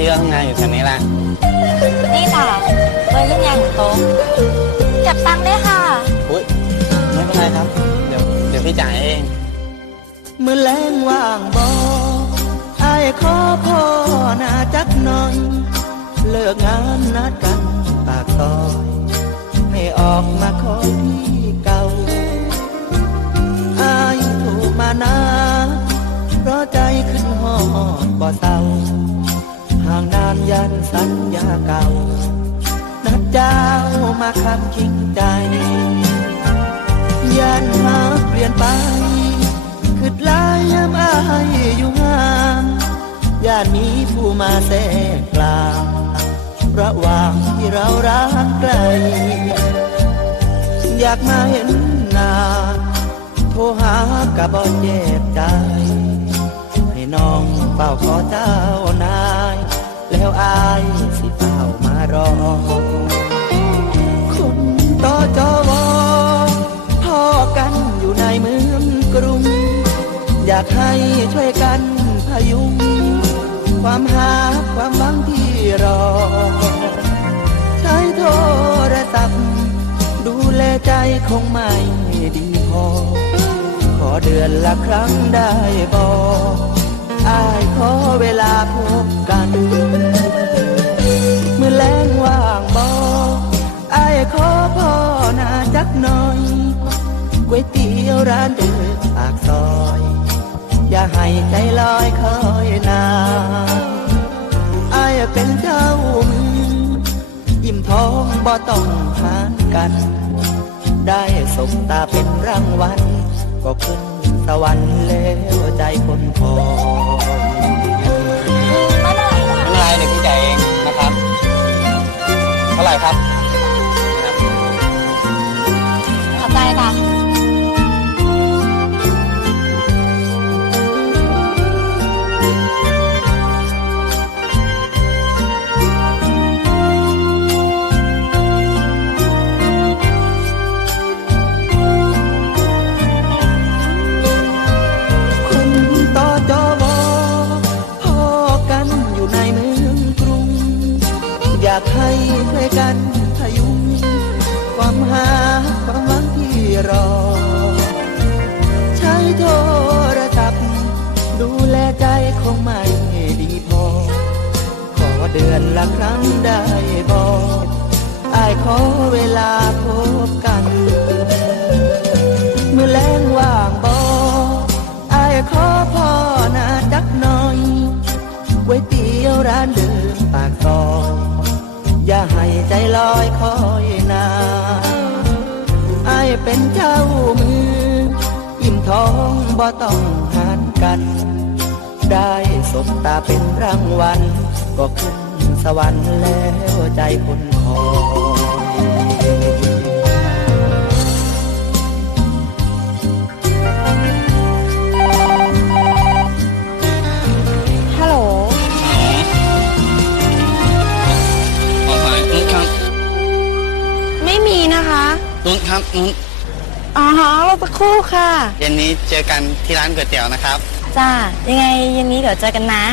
พี่ก็ทำงานอยู่แถวนี้ละ นี่ค่ะเบอร์ที่งานขงโต๊ะเก็บตังค์ด้วยค่ะ อุ้ยไม่เป็นไรครับ เดี๋ยวเดี๋ยวพี่จ่ายเอง เมื่อแรงว่างบอไอ้ขอพ่อหนาจักนอนเลิกงานนัดกันปากตอยให้ออกมาขอที่เก่าอายถูกมานาเพราะใจขึ้นหอดบ่เศร้าางนานยันสัญญาเก่า นัดเจ้ามาคำจริงใจยันหาเปลี่ยนไปคือลายยามอายอยู่ห่างญาติมีผู้มาแทรกกลางระหว่างที่เรารักไกล อยากมาเห็นหน้าโทรหากะบ่เจ็บใจ ให้น้องเฝ้าขอเจ้า แล้วอายสิเฝ้ามารอคุณต่อจอวอพ่อกันอยู่ในเมืองกรุง อยากให้ช่วยกันพยุง ความหาความหวังที่รอ ใช้โทรศัพท์ ดูแลใจคงไม่ดีพอ ขอเดือนละครั้งได้บอกอายขอเวลาพบกัน อย่าให้ใจลอยคอยนานอายเป็นเจ้ามือยิ้มท้องบ่ต้องหานกัน ได้สมตาเป็นรางวัลก็ขึ้นสวรรค์แล้วใจคนพอไม่เป็นไรเดี๋ยวพี่จ่ายเองนะครับ เท่าไหร่ครับ ช่วยกันพยุงความหาความหวังที่รอ ใช้โทรศัพท์ ดูแลใจคงไม่ดีพอ ขอเดือนละครั้งได้บอกอายขอเวลาพบกัน เมื่อแรงว่างบอกอายขอพ่อหน้าจักหน่อยก๋วยเตี๋ยวร้านเดิมปากซอย ใจลอยคอยนานอเป็นเจ้ามือ อิ่มท้องบ่ต้องหานกัน ได้สมตาเป็นรางวัล ก็ขึ้นสวรรค์แล้วใจคนคอย ไม่มีนะคะนุ้นครับนุ้นอ๋อฮะเราสักครู่ค่ะ เย็นนี้เจอกันที่ร้านก๋วยเตี๋ยวนะครับ จ้า ยังไงเย็นนี้เดี๋ยวเจอกันนะ